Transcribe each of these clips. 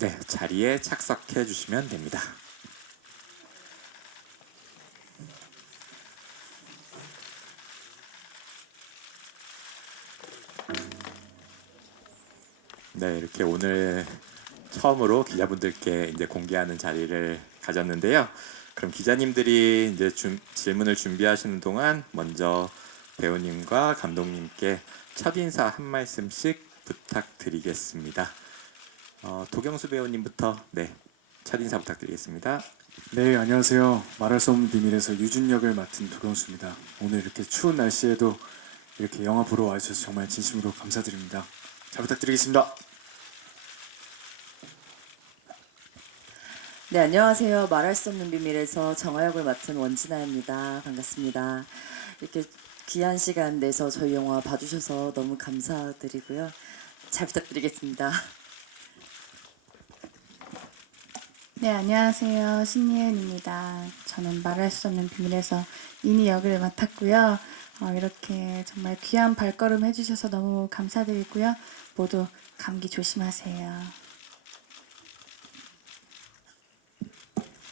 네, 자리에 착석해 주시면 됩니다. 네, 이렇게 오늘 처음으로 기자분들께 이제 공개하는 자리를 가졌는데요. 그럼 기자님들이 이제 질문을 준비하시는 동안 먼저 배우님과 감독님께 첫 인사 한 말씀씩 부탁드리겠습니다. 도경수 배우님부터 첫 인사 부탁드리겠습니다. 네, 안녕하세요. 말할 수 없는 비밀에서 유준 역을 맡은 도경수입니다. 오늘 이렇게 추운 날씨에도 이렇게 영화 보러 와주셔서 정말 진심으로 감사드립니다. 잘 부탁드리겠습니다. 네, 안녕하세요. 말할 수 없는 비밀에서 정화 역을 맡은 원진아입니다. 반갑습니다. 이렇게 귀한 시간 내서 저희 영화 봐주셔서 너무 감사드리고요. 잘 부탁드리겠습니다. 네, 안녕하세요. 신예은입니다. 저는 말할 수 없는 비밀에서 이니 역을 맡았고요. 이렇게 정말 귀한 발걸음 해주셔서 너무 감사드리고요. 모두 감기 조심하세요.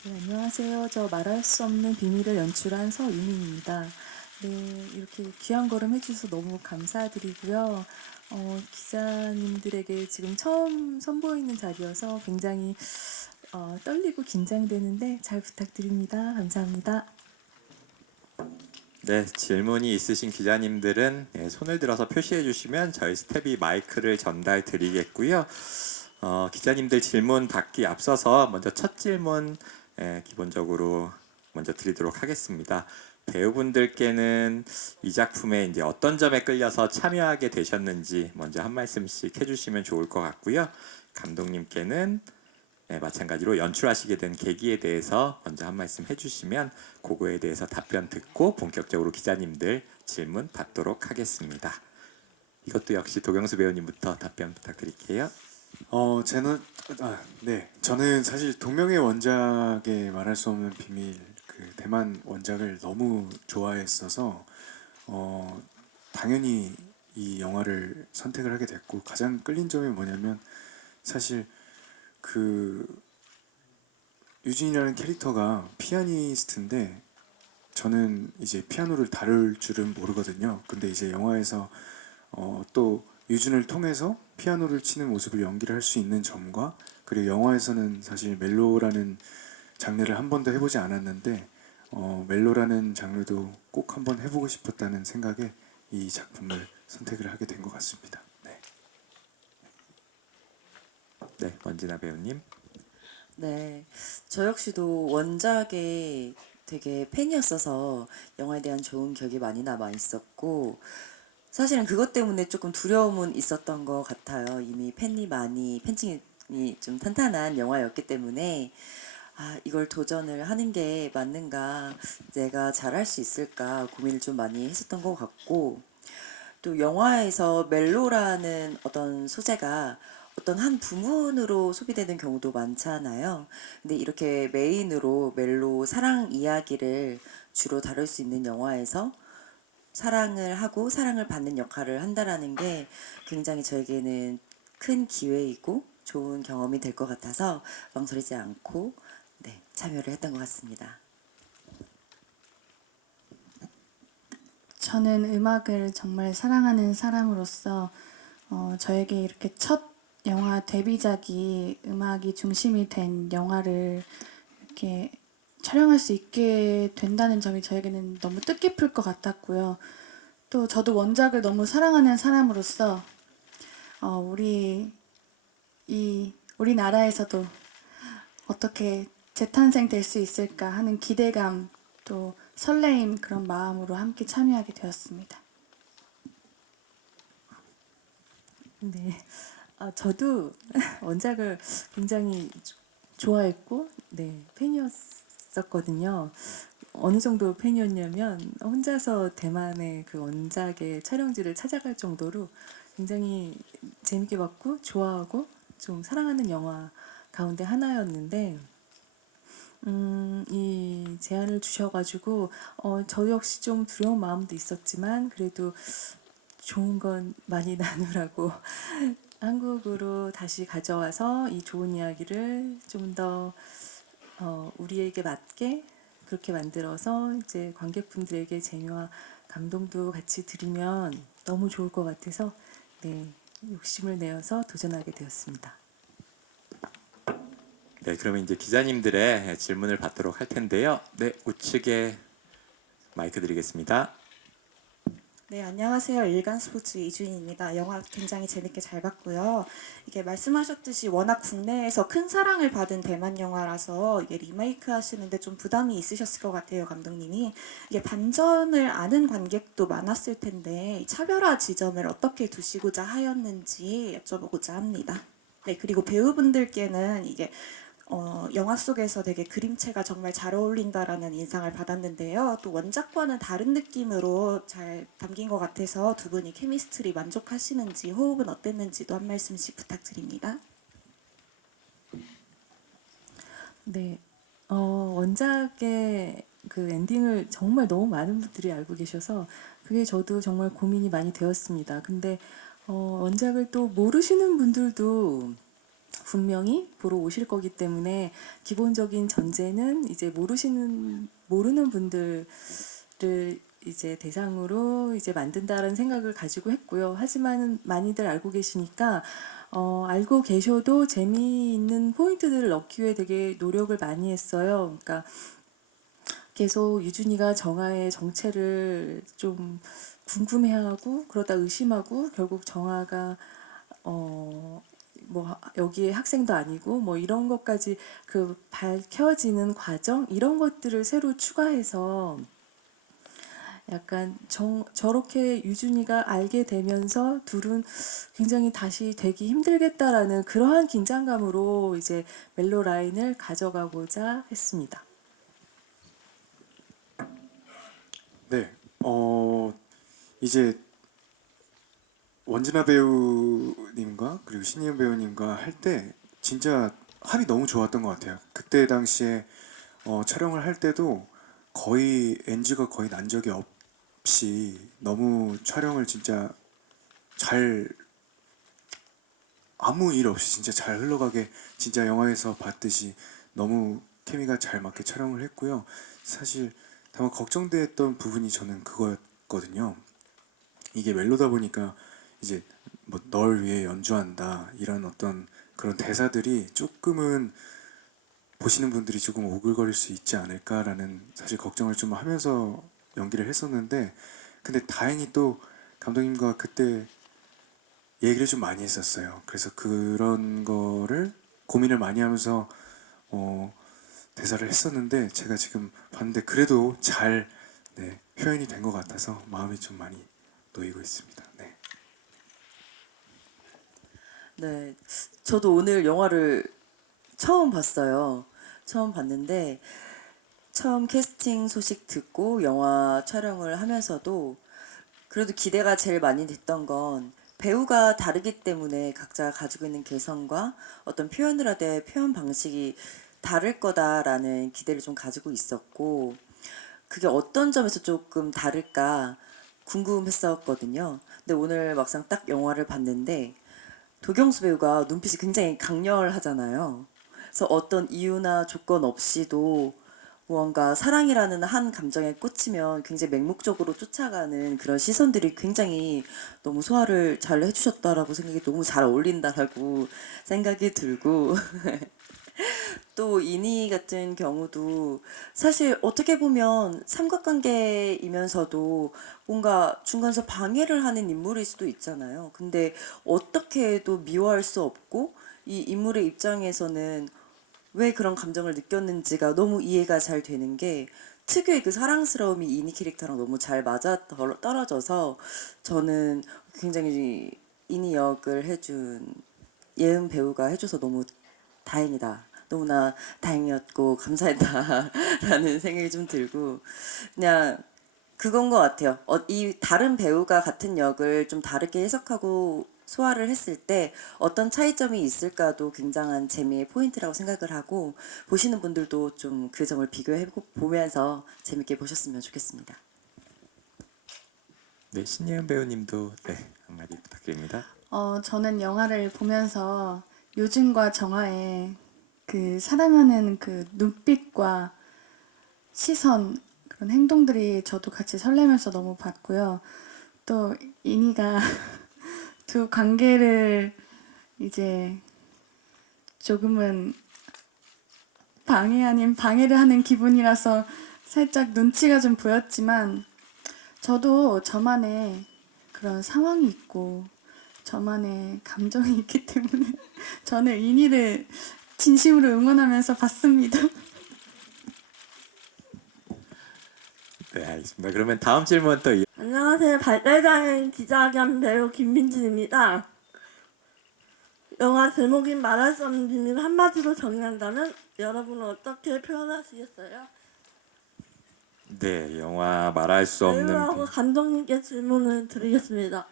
네, 안녕하세요. 저 말할 수 없는 비밀을 연출한 서유민입니다. 네, 이렇게 귀한 걸음 해주셔서 너무 감사드리고요. 기자님들에게 지금 처음 선보이는 자리여서 굉장히 떨리고 긴장되는데 잘 부탁드립니다. 감사합니다. 네, 질문이 있으신 기자님들은 손을 들어서 표시해 주시면 저희 스텝이 마이크를 전달 드리겠고요. 기자님들 질문 받기 앞서서 먼저 첫 질문 기본적으로 먼저 드리도록 하겠습니다. 배우분들께는 이 작품에 이제 어떤 점에 끌려서 참여하게 되셨는지 먼저 한 말씀씩 해주시면 좋을 것 같고요. 감독님께는 마찬가지로 연출하시게 된 계기에 대해서 먼저 한 말씀 해주시면 그거에 대해서 답변 듣고 본격적으로 기자님들 질문 받도록 하겠습니다. 이것도 역시 도경수 배우님부터 답변 부탁드릴게요. 저는 사실 동명의 원작의 말할 수 없는 비밀 그 대만 원작을 너무 좋아했어서 당연히 이 영화를 선택을 하게 됐고 가장 끌린 점이 뭐냐면 사실 그 유진이라는 캐릭터가 피아니스트인데 저는 이제 피아노를 다룰 줄은 모르거든요. 근데 이제 영화에서 또 유준을 통해서 피아노를 치는 모습을 연기를 할 수 있는 점과 그리고 영화에서는 사실 멜로라는 장르를 한 번도 해보지 않았는데 멜로라는 장르도 꼭 한번 해보고 싶었다는 생각에 이 작품을 선택을 하게 된 것 같습니다. 네. 네, 원진아 배우님. 네, 저 역시도 원작에 되게 팬이었어서 영화에 대한 좋은 기억이 많이 남아 있었고 사실은 그것 때문에 조금 두려움은 있었던 것 같아요. 이미 팬층이 좀 탄탄한 영화였기 때문에 이걸 도전을 하는 게 맞는가, 내가 잘할 수 있을까 고민을 좀 많이 했었던 것 같고 또 영화에서 멜로라는 어떤 소재가 어떤 한 부분으로 소비되는 경우도 많잖아요. 근데 이렇게 메인으로 멜로 사랑 이야기를 주로 다룰 수 있는 영화에서 사랑을 하고 사랑을 받는 역할을 한다라는 게 굉장히 저에게는 큰 기회이고 좋은 경험이 될 것 같아서 망설이지 않고 참여를 했던 것 같습니다. 저는 음악을 정말 사랑하는 사람으로서 저에게 이렇게 첫 영화 데뷔작이 음악이 중심이 된 영화를 이렇게 촬영할 수 있게 된다는 점이 저에게는 너무 뜻깊을 것 같았고요. 또 저도 원작을 너무 사랑하는 사람으로서 우리나라에서도 어떻게 재탄생될 수 있을까 하는 기대감 또 설레임 그런 마음으로 함께 참여하게 되었습니다. 네, 저도 원작을 굉장히 좋아했고, 팬이었었거든요. 어느 정도 팬이었냐면 혼자서 대만의 그 원작의 촬영지를 찾아갈 정도로 굉장히 재밌게 봤고 좋아하고 좀 사랑하는 영화 가운데 하나였는데 이 제안을 주셔가지고 저 역시 좀 두려운 마음도 있었지만 그래도 좋은 건 많이 나누라고 한국으로 다시 가져와서 이 좋은 이야기를 좀 더 우리에게 맞게 그렇게 만들어서 이제 관객분들에게 재미와 감동도 같이 드리면 너무 좋을 것 같아서 네, 욕심을 내어서 도전하게 되었습니다. 네, 그러면 이제 기자님들의 질문을 받도록 할 텐데요. 네, 우측에 마이크 드리겠습니다. 네, 안녕하세요. 일간 스포츠 이주인입니다. 영화 굉장히 재밌게 잘 봤고요. 이게 말씀하셨듯이 워낙 국내에서 큰 사랑을 받은 대만 영화라서 이게 리메이크 하시는데 좀 부담이 있으셨을 것 같아요, 감독님이. 이게 반전을 아는 관객도 많았을 텐데 이 차별화 지점을 어떻게 두시고자 하였는지 여쭤보고자 합니다. 네, 그리고 배우분들께는 이게 영화 속에서 되게 그림체가 정말 잘 어울린다라는 인상을 받았는데요. 또 원작과는 다른 느낌으로 잘 담긴 것 같아서 두 분이 케미스트리 만족하시는지 호흡은 어땠는지도 한 말씀씩 부탁드립니다. 네, 원작의 그 엔딩을 정말 너무 많은 분들이 알고 계셔서 그게 저도 정말 고민이 많이 되었습니다. 근데 원작을 또 모르시는 분들도 분명히 보러 오실 거기 때문에 기본적인 전제는 이제 모르는 분들을 이제 대상으로 이제 만든다라는 생각을 가지고 했고요. 하지만 많이들 알고 계시니까 알고 계셔도 재미있는 포인트들을 넣기 위해 되게 노력을 많이 했어요. 그러니까 계속 유준이가 정아의 정체를 좀 궁금해하고 그러다 의심하고 결국 정아가 뭐 여기에 학생도 아니고 뭐 이런 것까지 그 밝혀지는 과정 이런 것들을 새로 추가해서 약간 저렇게 유준이가 알게 되면서 둘은 굉장히 다시 되기 힘들겠다라는 그러한 긴장감으로 이제 멜로 라인을 가져가고자 했습니다. 네, 이제 원진아 배우님과 그리고 신예은 배우님과 할 때 진짜 합이 너무 좋았던 것 같아요. 그때 당시에 촬영을 할 때도 거의 NG가 거의 난 적이 없이 너무 촬영을 진짜 잘 아무 일 없이 진짜 잘 흘러가게 진짜 영화에서 봤듯이 너무 케미가 잘 맞게 촬영을 했고요. 사실 다만 걱정됐던 부분이 저는 그거였거든요. 이게 멜로다 보니까 이제 뭐 널 위해 연주한다 이런 어떤 그런 대사들이 조금은 보시는 분들이 조금 오글거릴 수 있지 않을까라는 사실 걱정을 좀 하면서 연기를 했었는데 근데 다행히 또 감독님과 그때 얘기를 좀 많이 했었어요. 그래서 그런 거를 고민을 많이 하면서 대사를 했었는데 제가 지금 봤는데 그래도 잘 표현이 된 것 같아서 마음이 좀 많이 놓이고 있습니다. 네. 네, 저도 오늘 영화를 처음 봤어요. 처음 봤는데 처음 캐스팅 소식 듣고 영화 촬영을 하면서도 그래도 기대가 제일 많이 됐던 건 배우가 다르기 때문에 각자 가지고 있는 개성과 어떤 표현을 하되 표현 방식이 다를 거다라는 기대를 좀 가지고 있었고 그게 어떤 점에서 조금 다를까 궁금했었거든요. 근데 오늘 막상 딱 영화를 봤는데 도경수 배우가 눈빛이 굉장히 강렬하잖아요. 그래서 어떤 이유나 조건 없이도 무언가 사랑이라는 한 감정에 꽂히면 굉장히 맹목적으로 쫓아가는 그런 시선들이 굉장히 너무 소화를 잘 해주셨다라고 생각이 너무 잘 어울린다라고 생각이 들고 또 이니 같은 경우도 사실 어떻게 보면 삼각관계이면서도 뭔가 중간에서 방해를 하는 인물일 수도 있잖아요. 근데 어떻게 해도 미워할 수 없고 이 인물의 입장에서는 왜 그런 감정을 느꼈는지가 너무 이해가 잘 되는 게 특유의 그 사랑스러움이 이니 캐릭터랑 너무 잘 맞아 떨어져서 저는 굉장히 이니 역을 해준 예은 배우가 해줘서 너무 다행이다. 너무나 다행이었고 감사했다라는 생각이 좀 들고 그냥 그건 것 같아요. 이 다른 배우가 같은 역을 좀 다르게 해석하고 소화를 했을 때 어떤 차이점이 있을까도 굉장한 재미의 포인트라고 생각을 하고 보시는 분들도 좀 그 점을 비교해 보면서 재밌게 보셨으면 좋겠습니다. 네, 신예은 배우님도 한마디 부탁드립니다. 저는 영화를 보면서 유준과 정아의 그 사랑하는 그 눈빛과 시선 그런 행동들이 저도 같이 설레면서 너무 봤고요. 또 이니가 두 관계를 이제 조금은 방해 아닌 방해를 하는 기분이라서 살짝 눈치가 좀 보였지만 저도 저만의 그런 상황이 있고 저만의 감정이 있기 때문에 저는 이니를 진심으로 응원하면서 봤습니다. 네, 알겠습니다. 그러면 다음 질문 또 안녕하세요. 발달장애인 기자 겸 배우 김민진입니다. 영화 제목인 말할 수 없는 비밀을 한마디로 정의한다면 여러분은 어떻게 표현하시겠어요? 네, 영화 말할 수 없는 배우하고 감독님께 질문을 드리겠습니다.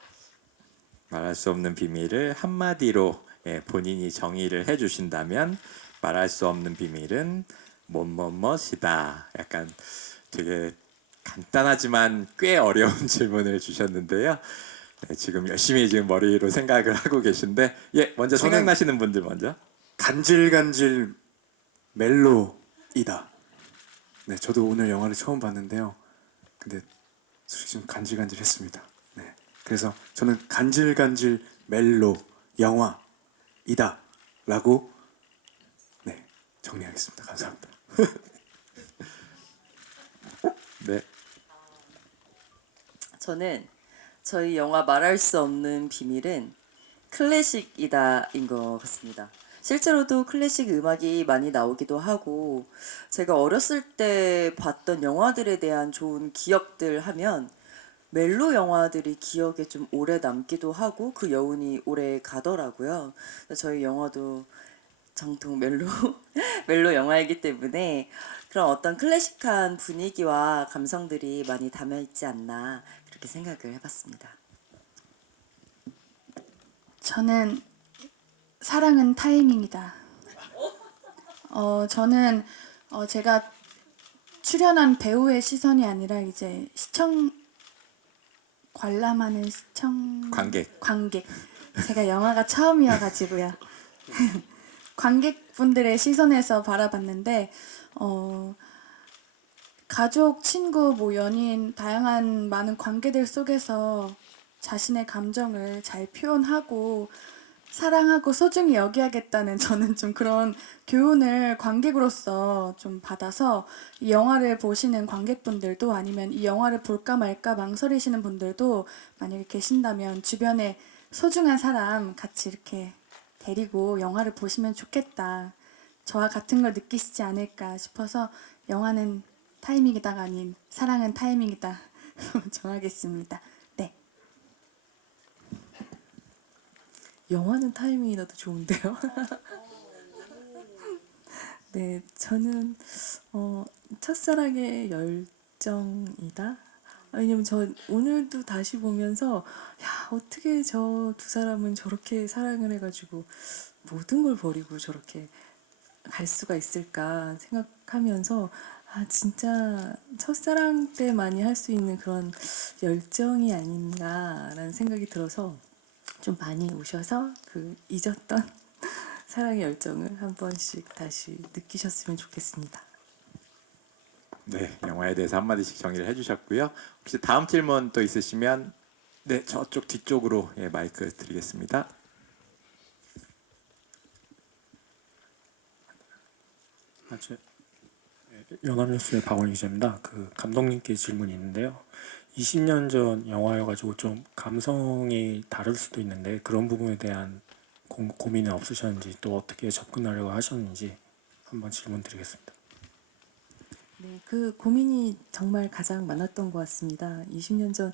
말할 수 없는 비밀을 한마디로 본인이 정의를 해주신다면 말할 수 없는 비밀은 뭐뭐뭐이다. 약간 되게 간단하지만 꽤 어려운 질문을 주셨는데요. 네, 지금 열심히 지금 머리로 생각을 하고 계신데 먼저 저는 생각나시는 분들 먼저. 간질간질 멜로이다. 네, 저도 오늘 영화를 처음 봤는데요. 근데 솔직히 좀 간질간질했습니다. 네, 그래서 저는 간질간질 멜로 영화이다라고 네 정리하겠습니다. 감사합니다. 네, 저는 저희 영화 말할 수 없는 비밀은 클래식이다인 것 같습니다. 실제로도 클래식 음악이 많이 나오기도 하고 제가 어렸을 때 봤던 영화들에 대한 좋은 기억들 하면 멜로 영화들이 기억에 좀 오래 남기도 하고 그 여운이 오래 가더라고요. 저희 영화도 정통 멜로 멜로 영화이기 때문에 그런 어떤 클래식한 분위기와 감성들이 많이 담여 있지 않나 그렇게 생각을 해봤습니다. 저는 사랑은 타이밍이다. 저는 제가 출연한 배우의 시선이 아니라 이제 시청 관람하는 시청 관객. 제가 영화가 처음이어가지고요. 관객분들의 시선에서 바라봤는데 가족, 친구, 뭐 연인 다양한 많은 관계들 속에서 자신의 감정을 잘 표현하고 사랑하고 소중히 여기야겠다는 저는 좀 그런 교훈을 관객으로서 좀 받아서 이 영화를 보시는 관객분들도 아니면 이 영화를 볼까 말까 망설이시는 분들도 만약에 계신다면 주변에 소중한 사람 같이 이렇게 데리고 영화를 보시면 좋겠다. 저와 같은 걸 느끼시지 않을까 싶어서 영화는 타이밍이다가 아닌 사랑은 타이밍이다 정하겠습니다. 네. 영화는 타이밍이라도 좋은데요. 네, 저는 첫사랑의 열정이다. 왜냐면 저 오늘도 다시 보면서 야 어떻게 저 두 사람은 저렇게 사랑을 해가지고 모든 걸 버리고 저렇게 갈 수가 있을까 생각하면서 아 진짜 첫사랑 때만이 할 수 있는 그런 열정이 아닌가라는 생각이 들어서 좀 많이 우셔서 그 잊었던 사랑의 열정을 한 번씩 다시 느끼셨으면 좋겠습니다. 네, 영화에 대해서 한마디씩 정리를 해주셨고요. 혹시 다음 질문 또 있으시면 네, 저쪽 뒤쪽으로 마이크 드리겠습니다. 연합뉴스의 박원희 기자입니다. 그 감독님께 질문이 있는데요. 20년 전 영화여가지고 좀 감성이 다를 수도 있는데 그런 부분에 대한 고민은 없으셨는지 또 어떻게 접근하려고 하셨는지 한번 질문 드리겠습니다. 네, 그 고민이 정말 가장 많았던 것 같습니다. 20년 전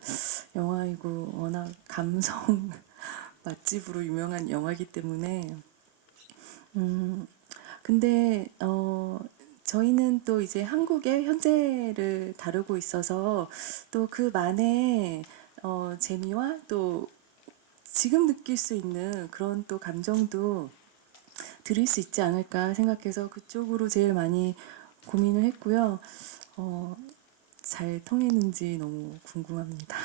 영화이고 워낙 감성 맛집으로 유명한 영화이기 때문에 근데 저희는 또 이제 한국의 현재를 다루고 있어서 또 그만의 재미와 또 지금 느낄 수 있는 그런 또 감정도 드릴 수 있지 않을까 생각해서 그쪽으로 제일 많이 고민을 했고요. 잘 통했는지 너무 궁금합니다.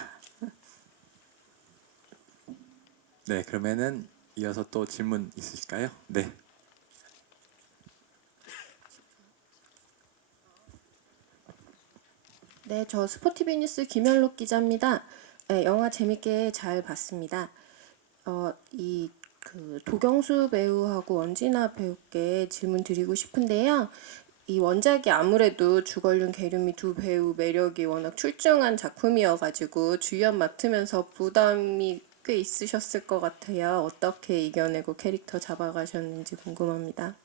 네, 그러면은 이어서 또 질문 있으실까요? 네. 네, 저 스포티비 뉴스 김현록 기자입니다. 네, 영화 재밌게 잘 봤습니다. 이 도경수 배우하고 원진아 배우께 질문 드리고 싶은데요. 이 원작이 아무래도 주걸륜, 계륜미 두 배우 매력이 워낙 출중한 작품이어가지고 주연 맡으면서 부담이 꽤 있으셨을 것 같아요. 어떻게 이겨내고 캐릭터 잡아가셨는지 궁금합니다.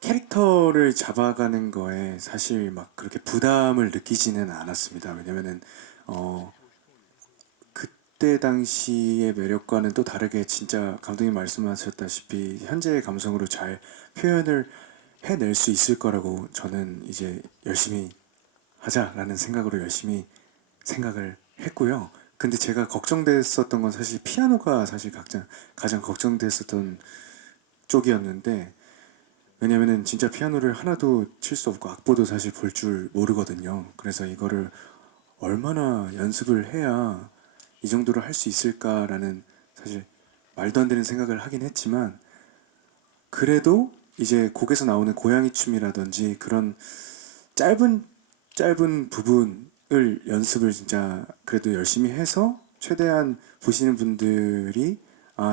캐릭터를 잡아가는 거에 사실 막 그렇게 부담을 느끼지는 않았습니다. 왜냐면은 그때 당시의 매력과는 또 다르게 진짜 감독님 말씀하셨다시피 현재의 감성으로 잘 표현을 해낼 수 있을 거라고 저는 이제 열심히 하자라는 생각으로 열심히 생각을 했고요. 근데 제가 걱정됐었던 건 사실 피아노가 사실 가장 걱정됐었던 쪽이었는데, 왜냐면은 진짜 피아노를 하나도 칠 수 없고 악보도 사실 볼 줄 모르거든요. 그래서 이거를 얼마나 연습을 해야 이 정도로 할 수 있을까라는 사실 말도 안 되는 생각을 하긴 했지만, 그래도 이제 곡에서 나오는 고양이 춤이라든지 그런 짧은 부분을 연습을 진짜 그래도 열심히 해서 최대한 보시는 분들이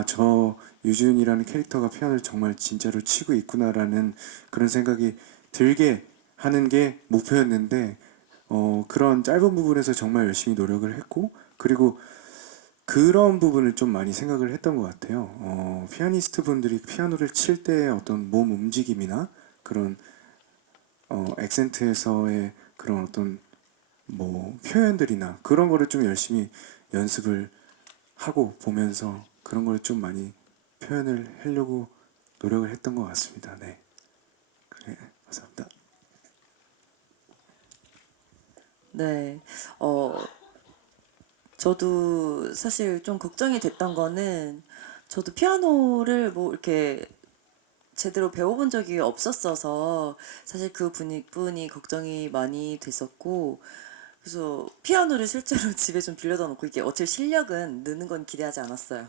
저 유준이라는 캐릭터가 피아노를 정말 진짜로 치고 있구나라는 그런 생각이 들게 하는 게 목표였는데, 그런 짧은 부분에서 정말 열심히 노력을 했고, 그리고 그런 부분을 좀 많이 생각을 했던 것 같아요. 피아니스트 분들이 피아노를 칠 때 어떤 몸 움직임이나 그런 액센트에서의 그런 어떤 뭐 표현들이나 그런 거를 좀 열심히 연습을 하고 보면서 그런 걸 좀 많이 표현을 하려고 노력을 했던 것 같습니다. 네, 그래, 감사합니다. 네, 저도 사실 좀 걱정이 됐던 거는, 저도 피아노를 뭐 이렇게 제대로 배워본 적이 없었어서 사실 그 분이 걱정이 많이 됐었고, 그래서 피아노를 실제로 집에 좀 빌려다 놓고, 이게 어차피 실력은 느는 건 기대하지 않았어요.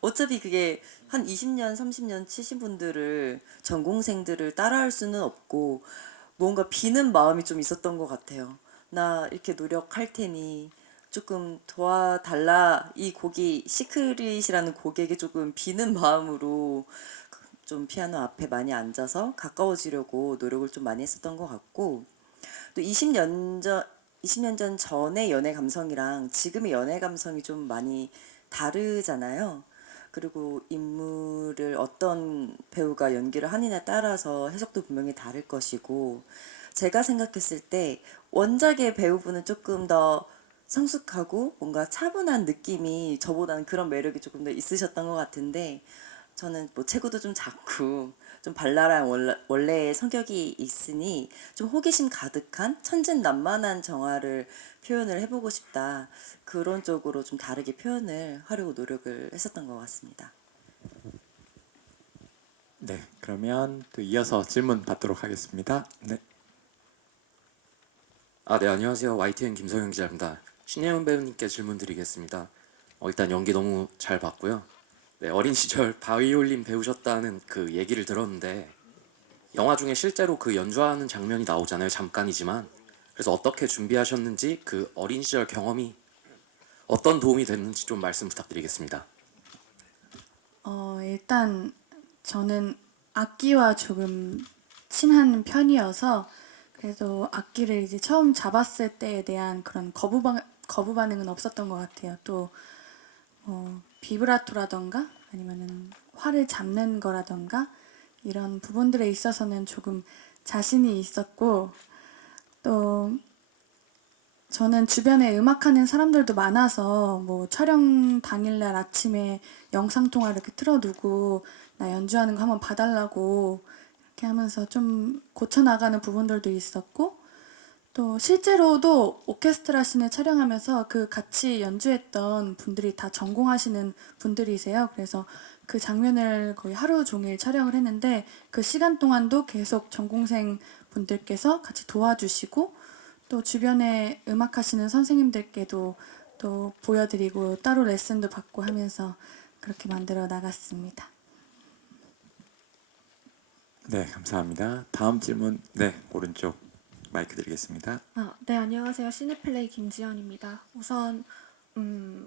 어차피 그게 한 20년, 30년 치신 분들을, 전공생들을 따라할 수는 없고, 뭔가 비는 마음이 좀 있었던 것 같아요. 나 이렇게 노력할 테니 조금 도와달라. 이 곡이 시크릿이라는 곡에게 조금 비는 마음으로 좀 피아노 앞에 많이 앉아서 가까워지려고 노력을 좀 많이 했었던 것 같고, 또 20년 전 전의 연애 감성이랑 지금의 연애 감성이 좀 많이 다르잖아요. 그리고 인물을 어떤 배우가 연기를 하느냐에 따라서 해석도 분명히 다를 것이고, 제가 생각했을 때 원작의 배우분은 조금 더 성숙하고 뭔가 차분한 느낌이, 저보다는 그런 매력이 조금 더 있으셨던 것 같은데, 저는 뭐 체구도 좀 작고 좀 발랄한 원래의 성격이 있으니 좀 호기심 가득한 천진난만한 정화를 표현을 해보고 싶다. 그런 쪽으로 좀 다르게 표현을 하려고 노력을 했었던 것 같습니다. 네, 그러면 또 이어서 질문 받도록 하겠습니다. 네. 네, 안녕하세요. YTN 김성현 기자입니다. 신혜원 배우님께 질문 드리겠습니다. 일단 연기 너무 잘 봤고요. 네, 어린 시절 바이올린 배우셨다는 그 얘기를 들었는데, 영화 중에 실제로 그 연주하는 장면이 나오잖아요. 잠깐이지만. 그래서 어떻게 준비하셨는지, 그 어린 시절 경험이 어떤 도움이 됐는지 좀 말씀 부탁드리겠습니다. 일단 저는 악기와 조금 친한 편이어서, 그래도 악기를 이제 처음 잡았을 때에 대한 그런 거부 반응은 없었던 것 같아요. 또 비브라토라던가 아니면은 활을 잡는 거라던가 이런 부분들에 있어서는 조금 자신이 있었고, 또 저는 주변에 음악하는 사람들도 많아서 뭐 촬영 당일날 아침에 영상통화 이렇게 틀어두고 나 연주하는 거 한번 봐달라고 이렇게 하면서 좀 고쳐나가는 부분들도 있었고, 또 실제로도 오케스트라 씬을 촬영하면서 그 같이 연주했던 분들이 다 전공하시는 분들이세요. 그래서 그 장면을 거의 하루 종일 촬영을 했는데, 그 시간 동안도 계속 전공생 분들께서 같이 도와주시고, 또 주변에 음악하시는 선생님들께도 또 보여드리고 따로 레슨도 받고 하면서 그렇게 만들어 나갔습니다. 네, 감사합니다. 다음 질문, 네, 오른쪽 마이크 드리겠습니다. 네, 안녕하세요. 시네플레이 김지연입니다. 우선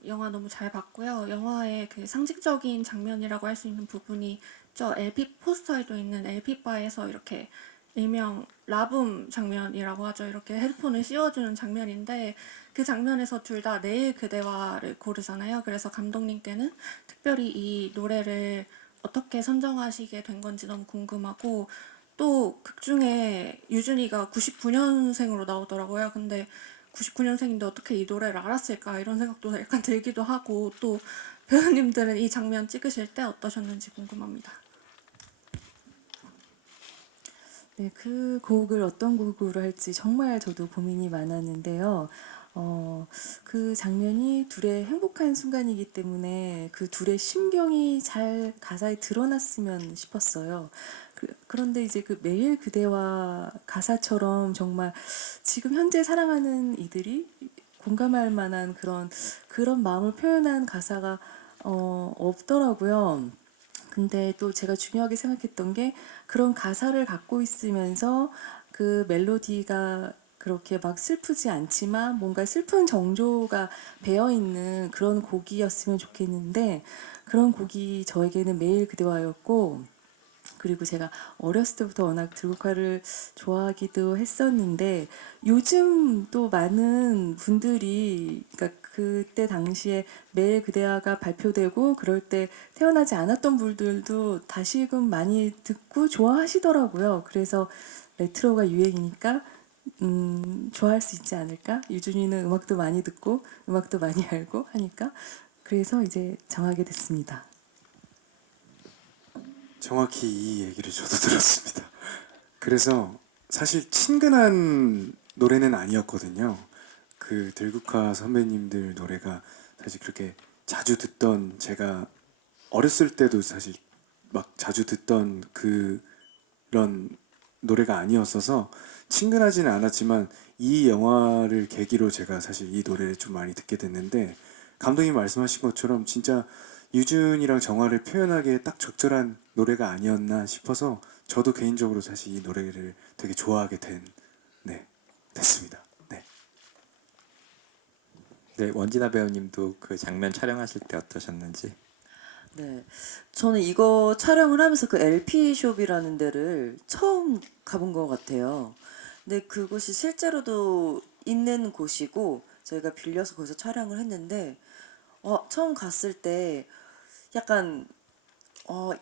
영화 너무 잘 봤고요. 영화의 그 상징적인 장면이라고 할 수 있는 부분이 저 LP 포스터에도 있는 LP 바에서 이렇게 일명 라붐 장면이라고 하죠. 이렇게 헤드폰을 씌워주는 장면인데 그 장면에서 둘 다 내일 그대와를 고르잖아요. 그래서 감독님께는 특별히 이 노래를 어떻게 선정하시게 된 건지 너무 궁금하고 또 극중에 유준이가 99년생으로 나오더라고요. 근데 99년생인데 어떻게 이 노래를 알았을까 이런 생각도 약간 들기도 하고 또 배우님들은 이 장면 찍으실 때 어떠셨는지 궁금합니다. 네, 그 곡을 어떤 곡으로 할지 정말 저도 고민이 많았는데요. 그 장면이 둘의 행복한 순간이기 때문에 그 둘의 심경이 잘 가사에 드러났으면 싶었어요. 그런데 이제 그 매일 그대와 가사처럼 정말 지금 현재 사랑하는 이들이 공감할 만한 그런 마음을 표현한 가사가 없더라고요. 근데 또 제가 중요하게 생각했던 게 그런 가사를 갖고 있으면서 그 멜로디가 그렇게 막 슬프지 않지만 뭔가 슬픈 정조가 배어있는 그런 곡이었으면 좋겠는데 그런 곡이 저에게는 매일 그대와였고 그리고 제가 어렸을 때부터 워낙 들국화를 좋아하기도 했었는데 요즘 또 많은 분들이 그러니까 그때 당시에 매일 그대와가 발표되고 그럴 때 태어나지 않았던 분들도 다시금 많이 듣고 좋아하시더라고요. 그래서 레트로가 유행이니까 좋아할 수 있지 않을까? 유준이는 음악도 많이 듣고 음악도 많이 알고 하니까 그래서 이제 정하게 됐습니다. 정확히 이 얘기를 저도 들었습니다. 그래서 사실 친근한 노래는 아니었거든요. 그 들국화 선배님들 노래가 사실 그렇게 자주 듣던 제가 어렸을 때도 사실 막 자주 듣던 그런 노래가 아니었어서 친근하지는 않았지만 이 영화를 계기로 제가 사실 이 노래를 좀 많이 듣게 됐는데 감독님 말씀하신 것처럼 진짜 유준이랑 정화를 표현하기에 딱 적절한 노래가 아니었나 싶어서 저도 개인적으로 사실 이 노래를 되게 좋아하게 됐습니다. 네. 네, 원진아 배우님도 그 장면 촬영하실 때 어떠셨는지. 네, 저는 이거 촬영을 하면서 그 LP숍이라는 데를 처음 가본 것 같아요. 근데 그곳이 실제로도 있는 곳이고 저희가 빌려서 거기서 촬영을 했는데 처음 갔을 때 약간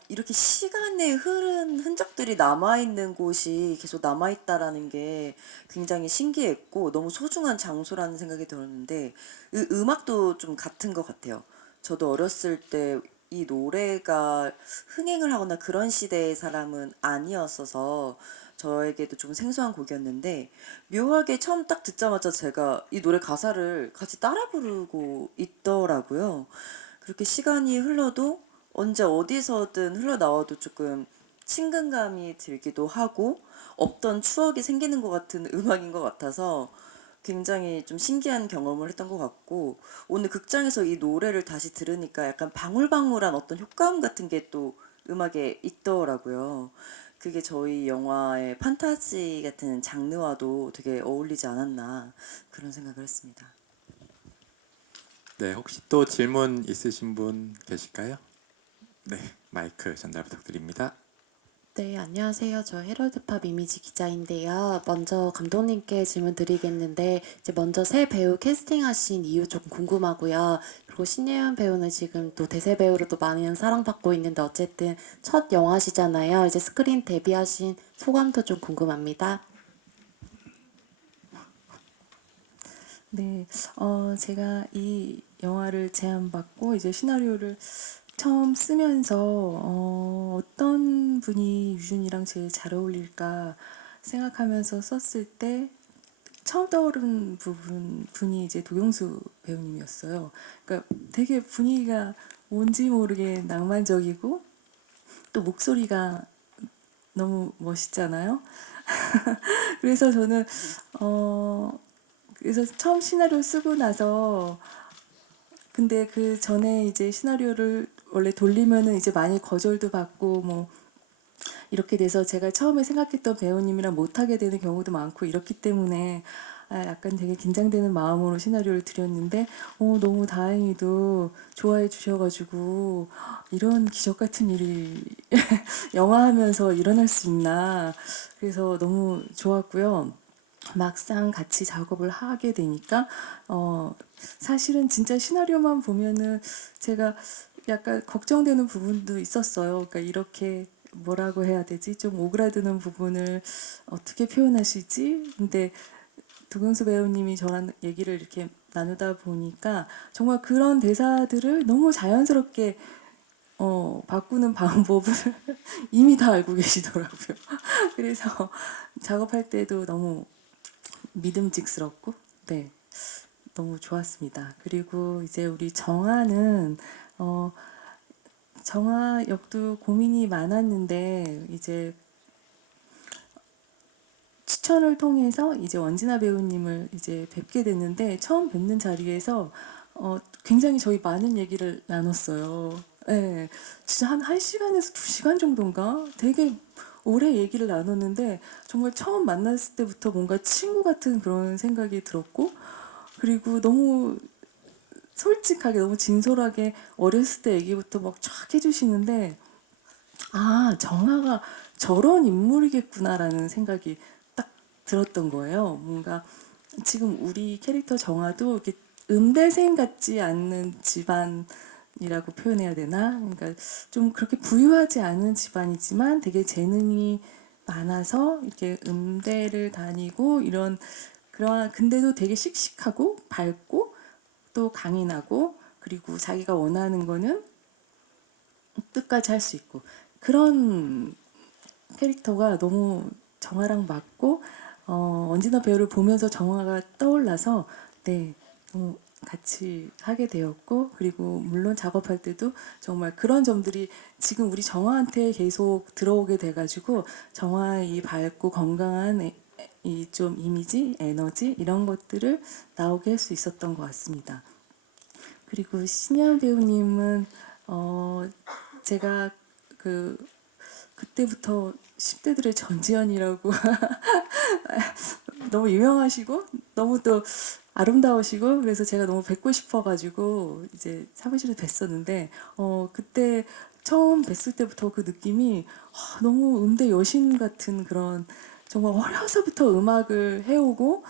이렇게 시간의 흐른 흔적들이 남아있는 곳이 계속 남아있다라는 게 굉장히 신기했고 너무 소중한 장소라는 생각이 들었는데 음악도 좀 같은 것 같아요. 저도 어렸을 때 이 노래가 흥행을 하거나 그런 시대의 사람은 아니었어서 저에게도 좀 생소한 곡이었는데 묘하게 처음 딱 듣자마자 제가 이 노래 가사를 같이 따라 부르고 있더라고요. 그렇게 시간이 흘러도 언제 어디서든 흘러나와도 조금 친근감이 들기도 하고 없던 추억이 생기는 것 같은 음악인 것 같아서 굉장히 좀 신기한 경험을 했던 것 같고 오늘 극장에서 이 노래를 다시 들으니까 약간 방울방울한 어떤 효과음 같은 게 또 음악에 있더라고요. 그게 저희 영화의 판타지 같은 장르와도 되게 어울리지 않았나 그런 생각을 했습니다. 네, 혹시 또 질문 있으신 분 계실까요? 네, 마이크 전달 부탁드립니다. 네, 안녕하세요. 저 헤럴드팝 이미지 기자인데요. 먼저 감독님께 질문 드리겠는데 이제 먼저 새 배우 캐스팅하신 이유 좀 궁금하고요. 그리고 신예은 배우는 지금 또 대세 배우로도 많은 사랑받고 있는데 어쨌든 첫 영화시잖아요. 이제 스크린 데뷔하신 소감도 좀 궁금합니다. 네, 제가 이 영화를 제안받고 이제 시나리오를 처음 쓰면서 어떤 분이 유준이랑 제일 잘 어울릴까 생각하면서 썼을 때 처음 떠오른 분이 이제 도경수 배우님이었어요. 그러니까 되게 분위기가 뭔지 모르게 낭만적이고 또 목소리가 너무 멋있잖아요. 그래서 저는 그래서 처음 시나리오 쓰고 나서 근데 그 전에 이제 시나리오를 원래 돌리면은 이제 많이 거절도 받고 뭐 이렇게 돼서 제가 처음에 생각했던 배우님이랑 못하게 되는 경우도 많고 이렇기 때문에 약간 되게 긴장되는 마음으로 시나리오를 드렸는데 너무 다행히도 좋아해 주셔가지고 이런 기적 같은 일이 영화하면서 일어날 수 있나 그래서 너무 좋았고요. 막상 같이 작업을 하게 되니까 사실은 진짜 시나리오만 보면은 제가 약간 걱정되는 부분도 있었어요. 그러니까 이렇게 뭐라고 해야 되지? 좀 오그라드는 부분을 어떻게 표현하시지? 근데 도경수 배우님이 저랑 얘기를 이렇게 나누다 보니까 정말 그런 대사들을 너무 자연스럽게 바꾸는 방법을 이미 다 알고 계시더라고요. 그래서 작업할 때도 너무 믿음직스럽고 네 너무 좋았습니다. 그리고 이제 우리 정아는 정아 역도 고민이 많았는데 이제 추천을 통해서 이제 원진아 배우님을 이제 뵙게 됐는데 처음 뵙는 자리에서 굉장히 저희 많은 얘기를 나눴어요. 네, 진짜 한 1시간에서 2시간 정도인가? 되게 오래 얘기를 나눴는데 정말 처음 만났을 때부터 뭔가 친구 같은 그런 생각이 들었고 그리고 너무 솔직하게 너무 진솔하게 어렸을 때 얘기부터 막 쫙 해주시는데 정아가 저런 인물이겠구나라는 생각이 딱 들었던 거예요. 뭔가 지금 우리 캐릭터 정아도 이렇게 음대생 같지 않는 집안이라고 표현해야 되나? 그러니까 좀 그렇게 부유하지 않은 집안이지만 되게 재능이 많아서 이렇게 음대를 다니고 이런 그러한 근데도 되게 씩씩하고 밝고 또 강인하고 그리고 자기가 원하는 거는 끝까지 할 수 있고 그런 캐릭터가 너무 정아랑 맞고 원진아 배우를 보면서 정아가 떠올라서 네 너무 같이 하게 되었고 그리고 물론 작업할 때도 정말 그런 점들이 지금 우리 정아한테 계속 들어오게 돼가지고 정아의 이 밝고 건강한 이 좀 이미지, 에너지 이런 것들을 나오게 할 수 있었던 것 같습니다. 그리고 신예은 배우님은 제가 그때부터 10대들의 전지현이라고 너무 유명하시고 너무 또 아름다우시고 그래서 제가 너무 뵙고 싶어가지고 이제 사무실에 뵀었는데 그때 처음 뵀을 때부터 그 느낌이 너무 음대 여신 같은 그런 정말 어려서부터 음악을 해오고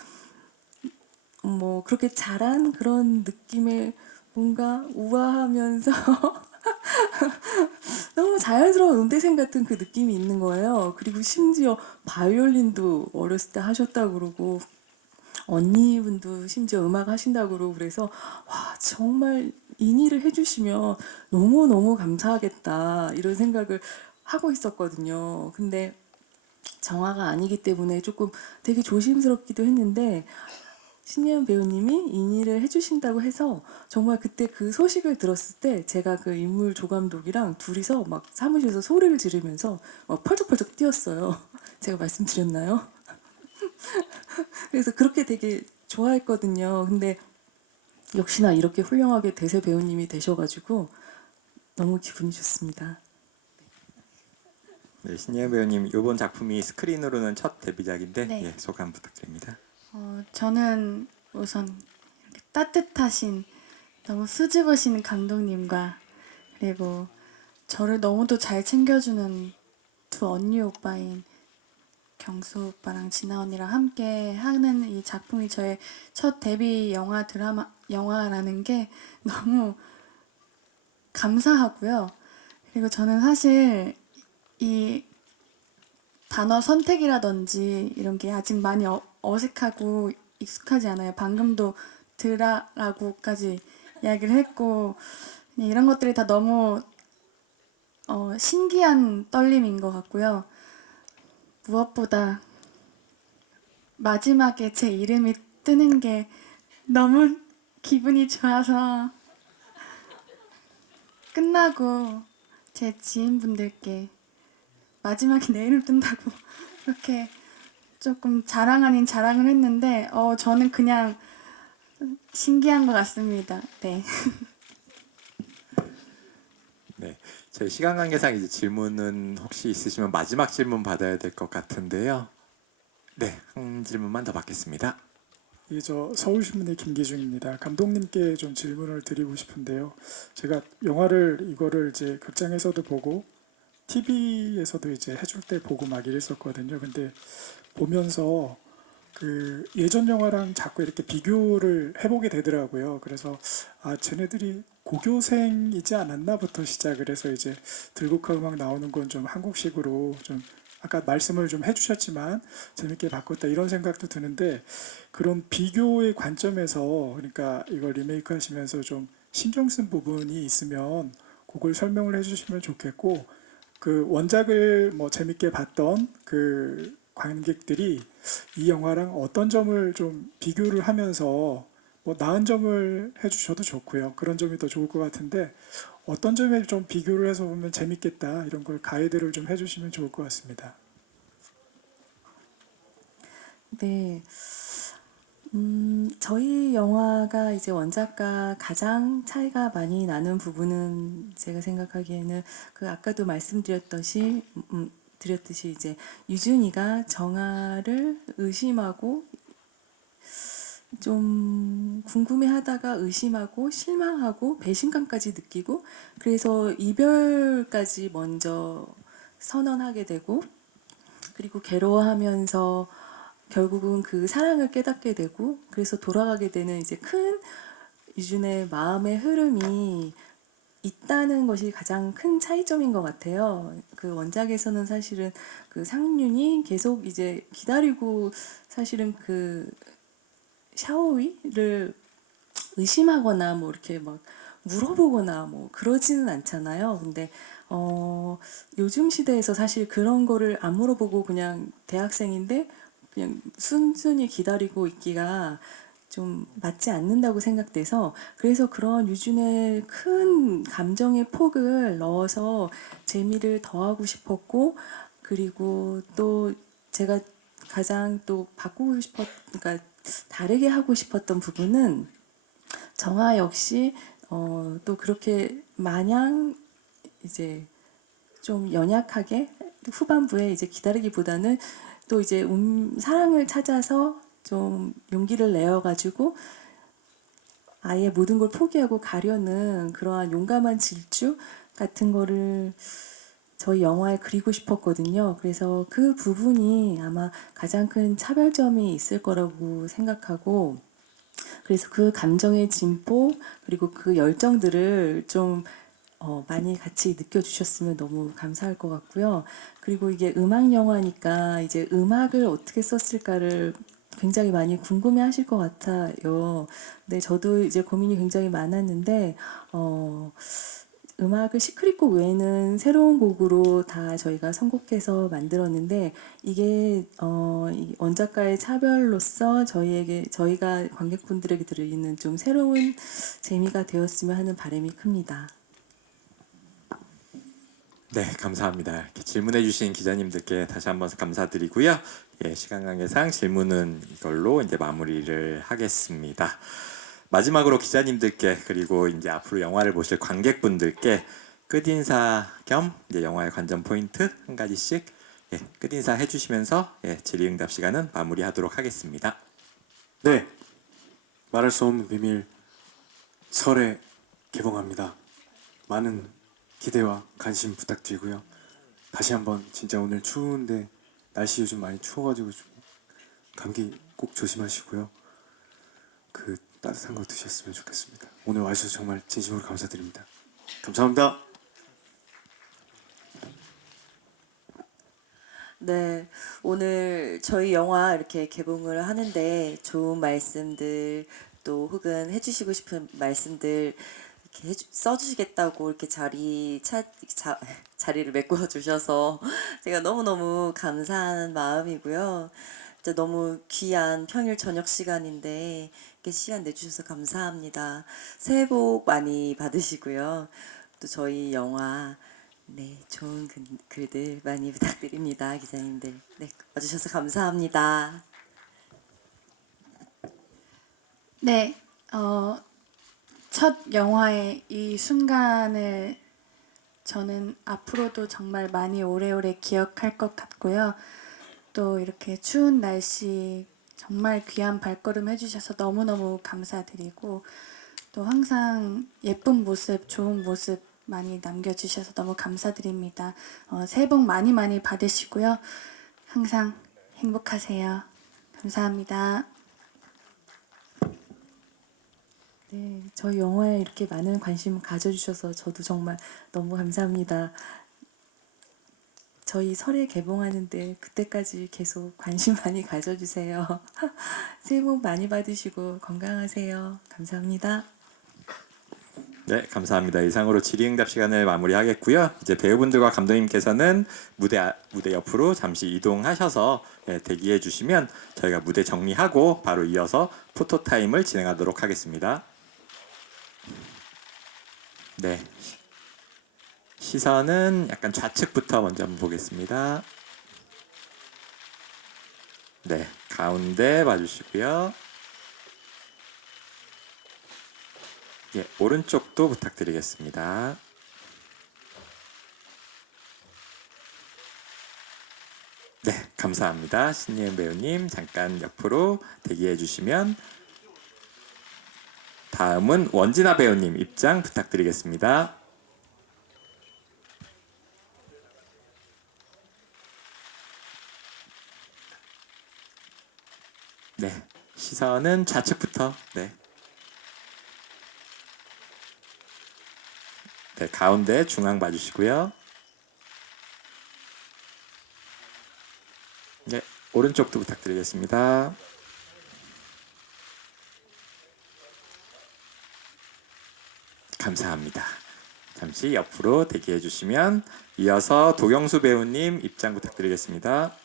뭐 그렇게 잘한 그런 느낌의 뭔가 우아하면서 너무 자연스러운 음대생 같은 그 느낌이 있는 거예요. 그리고 심지어 바이올린도 어렸을 때 하셨다고 그러고 언니분도 심지어 음악 하신다고 그러고 그래서 와 정말 인의를 해주시면 너무너무 감사하겠다 이런 생각을 하고 있었거든요. 근데 정화가 아니기 때문에 조금 되게 조심스럽기도 했는데 신예은 배우님이 인의를 해주신다고 해서 정말 그때 그 소식을 들었을 때 제가 그 인물 조감독이랑 둘이서 막 사무실에서 소리를 지르면서 막 펄쩍펄쩍 뛰었어요. 제가 말씀드렸나요? 그래서 그렇게 되게 좋아했거든요. 근데 역시나 이렇게 훌륭하게 대세 배우님이 되셔가지고 너무 기분이 좋습니다. 네, 신예은 배우님 이번 작품이 스크린으로는 첫 데뷔작인데 네. 예, 소감 부탁드립니다. 저는 우선 이렇게 따뜻하신 너무 수줍으신 감독님과 그리고 저를 너무도 잘 챙겨주는 두 언니 오빠인 경수 오빠랑 진아 언니랑 함께 하는 이 작품이 저의 첫 데뷔 영화라는 게 너무 감사하고요. 그리고 저는 사실 이 단어 선택이라든지 이런 게 아직 많이 어색하고 익숙하지 않아요. 방금도 드라라고까지 이야기를 했고 이런 것들이 다 너무 신기한 떨림인 것 같고요. 무엇보다 마지막에 제 이름이 뜨는 게 너무 기분이 좋아서 끝나고 제 지인분들께 마지막에 내 이름 뜬다고 그렇게 조금 자랑 아닌 자랑을 했는데 저는 그냥 신기한 것 같습니다. 네. 저희 시간 관계상 이제 질문은 혹시 있으시면 마지막 질문 받아야 될 것 같은데요. 네, 한 질문만 더 받겠습니다. 예, 저 서울신문의 김기중입니다. 감독님께 좀 질문을 드리고 싶은데요. 제가 영화를 이거를 이제 극장에서도 보고 TV에서도 이제 해줄 때 보고 막 이랬었거든요. 근데 보면서 그 예전 영화랑 자꾸 이렇게 비교를 해보게 되더라고요. 그래서 아, 쟤네들이 고교생이지 않았나부터 시작을 해서 이제 들국화 음악 나오는 건 좀 한국식으로 좀 아까 말씀을 좀 해주셨지만 재밌게 바꿨다 이런 생각도 드는데 그런 비교의 관점에서 그러니까 이걸 리메이크 하시면서 좀 신경 쓴 부분이 있으면 그걸 설명을 해주시면 좋겠고 그 원작을 뭐 재밌게 봤던 그 관객들이 이 영화랑 어떤 점을 좀 비교를 하면서 뭐 나은 점을 해주셔도 좋고요. 그런 점이 더 좋을 것 같은데 어떤 점에 좀 비교를 해서 보면 재밌겠다 이런 걸 가이드를 좀 해주시면 좋을 것 같습니다. 네. 저희 영화가 이제 원작과 가장 차이가 많이 나는 부분은 제가 생각하기에는 그 아까도 말씀드렸듯이 드렸듯이 이제 유준이가 정아를 의심하고 좀 궁금해하다가 의심하고 실망하고 배신감까지 느끼고 그래서 이별까지 먼저 선언하게 되고 그리고 괴로워하면서 결국은 그 사랑을 깨닫게 되고 그래서 돌아가게 되는 이제 큰 유준의 마음의 흐름이 있다는 것이 가장 큰 차이점인 것 같아요. 그 원작에서는 사실은 그 상윤이 계속 이제 기다리고 사실은 그 샤오위를 의심하거나 뭐 이렇게 막 물어보거나 뭐 그러지는 않잖아요. 근데 요즘 시대에서 사실 그런 거를 안 물어보고 그냥 대학생인데 그냥 순순히 기다리고 있기가 좀 맞지 않는다고 생각돼서 그래서 그런 유준의 큰 감정의 폭을 넣어서 재미를 더하고 싶었고 그리고 또 제가 가장 또 바꾸고 그러니까 다르게 하고 싶었던 부분은 정아 역시 또 그렇게 마냥 이제 좀 연약하게 후반부에 이제 기다리기보다는 또 이제 사랑을 찾아서 좀 용기를 내어가지고 아예 모든 걸 포기하고 가려는 그러한 용감한 질주 같은 거를 저희 영화에 그리고 싶었거든요. 그래서 그 부분이 아마 가장 큰 차별점이 있을 거라고 생각하고 그래서 그 감정의 진보 그리고 그 열정들을 좀 많이 같이 느껴주셨으면 너무 감사할 것 같고요. 그리고 이게 음악 영화니까 이제 음악을 어떻게 썼을까를 굉장히 많이 궁금해하실 것 같아요. 근데 저도 이제 고민이 굉장히 많았는데 음악을 시크릿 곡 외에는 새로운 곡으로 다 저희가 선곡해서 만들었는데 이게 이 원작가의 차별로서 저희가 관객분들에게 드리는 좀 새로운 재미가 되었으면 하는 바람이 큽니다. 네, 감사합니다. 이렇게 질문해주신 기자님들께 다시 한번 감사드리고요. 예, 시간 관계상 질문은 이걸로 이제 마무리를 하겠습니다. 마지막으로 기자님들께 그리고 이제 앞으로 영화를 보실 관객분들께 끝인사 겸 이제 영화의 관전 포인트 한 가지씩 끝인사 해주시면서 질의응답 시간은 마무리하도록 하겠습니다. 네, 말할 수 없는 비밀 설에 개봉합니다. 많은 기대와 관심 부탁드리고요. 다시 한번 진짜 오늘 추운데 날씨 요즘 많이 추워가지고 좀 감기 꼭 조심하시고요. 그 따뜻한 거 드셨으면 좋겠습니다. 오늘 와주셔서 정말 진심으로 감사드립니다. 감사합니다. 네, 오늘 저희 영화 이렇게 개봉을 하는데 좋은 말씀들 또 혹은 해주시고 싶은 말씀들 이렇게 써주시겠다고 이렇게 자리를 메꿔 주셔서 제가 너무너무 감사한 마음이고요. 진짜 너무 귀한 평일 저녁 시간인데 이렇게 시간 내주셔서 감사합니다. 새해 복 많이 받으시고요. 또 저희 영화 좋은 글들 많이 부탁드립니다. 기자님들. 네, 와주셔서 감사합니다. 네, 첫 영화의 이 순간을 저는 앞으로도 정말 많이 오래오래 기억할 것 같고요. 또 이렇게 추운 날씨 정말 귀한 발걸음 해주셔서 너무너무 감사드리고 또 항상 예쁜 모습, 좋은 모습 많이 남겨주셔서 너무 감사드립니다. 새해 복 많이 많이 받으시고요. 항상 행복하세요. 감사합니다. 네, 저희 영화에 이렇게 많은 관심 가져주셔서 저도 정말 너무 감사합니다. 저희 설에 개봉하는데 그때까지 계속 관심 많이 가져주세요. 새해 복 많이 받으시고 건강하세요. 감사합니다. 네, 감사합니다. 이상으로 질의응답 시간을 마무리하겠고요. 이제 배우분들과 감독님께서는 무대 옆으로 잠시 이동하셔서 대기해 주시면 저희가 무대 정리하고 바로 이어서 포토 타임을 진행하도록 하겠습니다. 네, 시선은 약간 좌측부터 먼저 한번 보겠습니다. 네, 가운데 봐주시고요. 예, 오른쪽도 부탁드리겠습니다. 네, 감사합니다. 신예은 배우님 잠깐 옆으로 대기해 주시면 다음은 원진아 배우님 입장 부탁드리겠습니다. 네, 시선은 좌측부터. 네. 네, 가운데 중앙 봐주시고요. 네, 오른쪽도 부탁드리겠습니다. 감사합니다. 잠시 옆으로 대기해 주시면 이어서 도경수 배우님 입장 부탁드리겠습니다.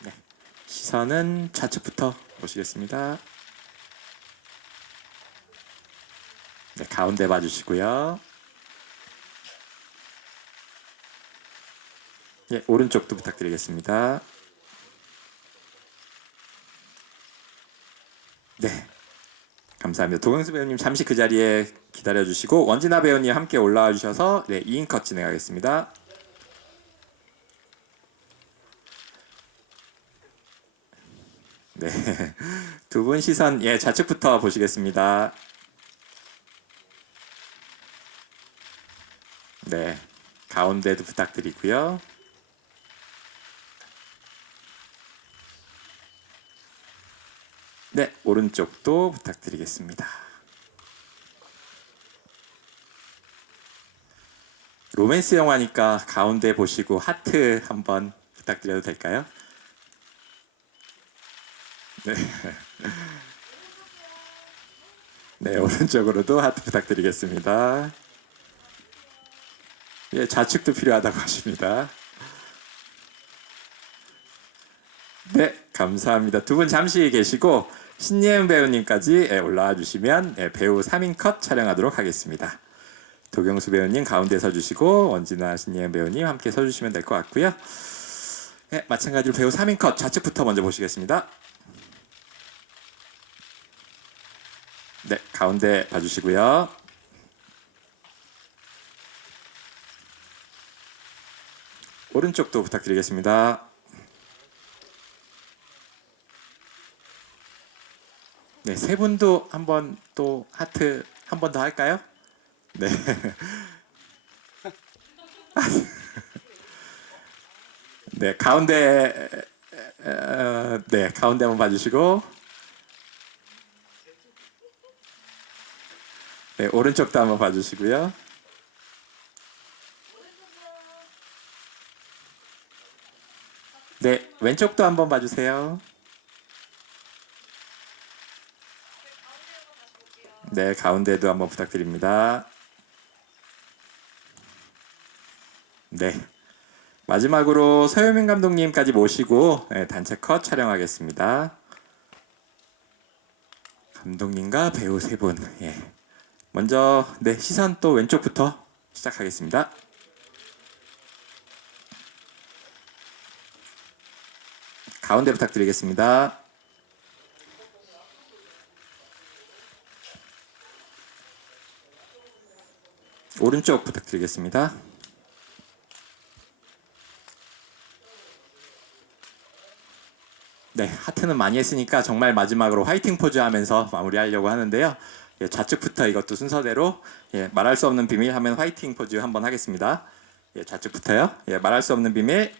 네, 시선은 좌측부터 보시겠습니다. 네, 가운데 봐주시고요. 예, 오른쪽도 부탁드리겠습니다. 네, 감사합니다. 도경수 배우님 잠시 그 자리에 기다려주시고 원진아 배우님 함께 올라와 주셔서 네, 2인 컷 진행하겠습니다. 네, 두 분 시선 예, 좌측부터 보시겠습니다. 네, 가운데도 부탁드리고요. 네, 오른쪽도 부탁드리겠습니다. 로맨스 영화니까 가운데 보시고 하트 한번 부탁드려도 될까요? 네. 네, 오른쪽으로도 하트 부탁드리겠습니다. 예, 좌측도 필요하다고 하십니다. 네, 감사합니다. 두 분 잠시 계시고 신예은 배우님까지 올라와 주시면 배우 3인 컷 촬영하도록 하겠습니다. 도경수 배우님 가운데 서주시고 원진아 신예은 배우님 함께 서주시면 될 것 같고요. 네, 마찬가지로 배우 3인 컷 좌측부터 먼저 보시겠습니다. 네, 가운데 봐주시고요. 오른쪽도 부탁드리겠습니다. 네, 세 분도 한번 또 하트 한 번 더 할까요? 네. 네, 가운데 네, 가운데 한번 봐주시고 네, 오른쪽도 한번 봐주시고요. 네, 왼쪽도 한번 봐주세요. 네, 가운데도 한번 부탁드립니다. 네, 마지막으로 서유민 감독님까지 모시고 단체 컷 촬영하겠습니다. 감독님과 배우 세 분. 예. 먼저 네, 시선 또 왼쪽부터 시작하겠습니다. 가운데 부탁드리겠습니다. 오른쪽 부탁드리겠습니다. 네, 하트는 많이 했으니까 정말 마지막으로 화이팅 포즈 하면서 마무리하려고 하는데요. 예, 좌측부터 이것도 순서대로 말할 수 없는 비밀 하면 화이팅 포즈 한번 하겠습니다. 예, 좌측부터요. 예, 말할 수 없는 비밀.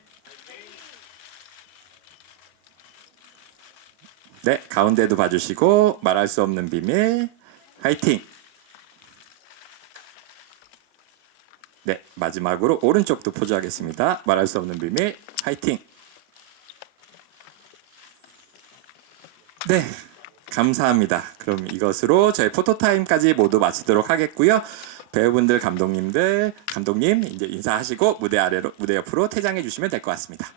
네, 가운데도 봐주시고 말할 수 없는 비밀 화이팅. 네, 마지막으로 오른쪽도 포즈하겠습니다. 말할 수 없는 비밀 화이팅. 네, 감사합니다. 그럼 이것으로 저희 포토타임까지 모두 마치도록 하겠고요. 배우분들, 감독님 이제 인사하시고 무대 옆으로 퇴장해 주시면 될 것 같습니다.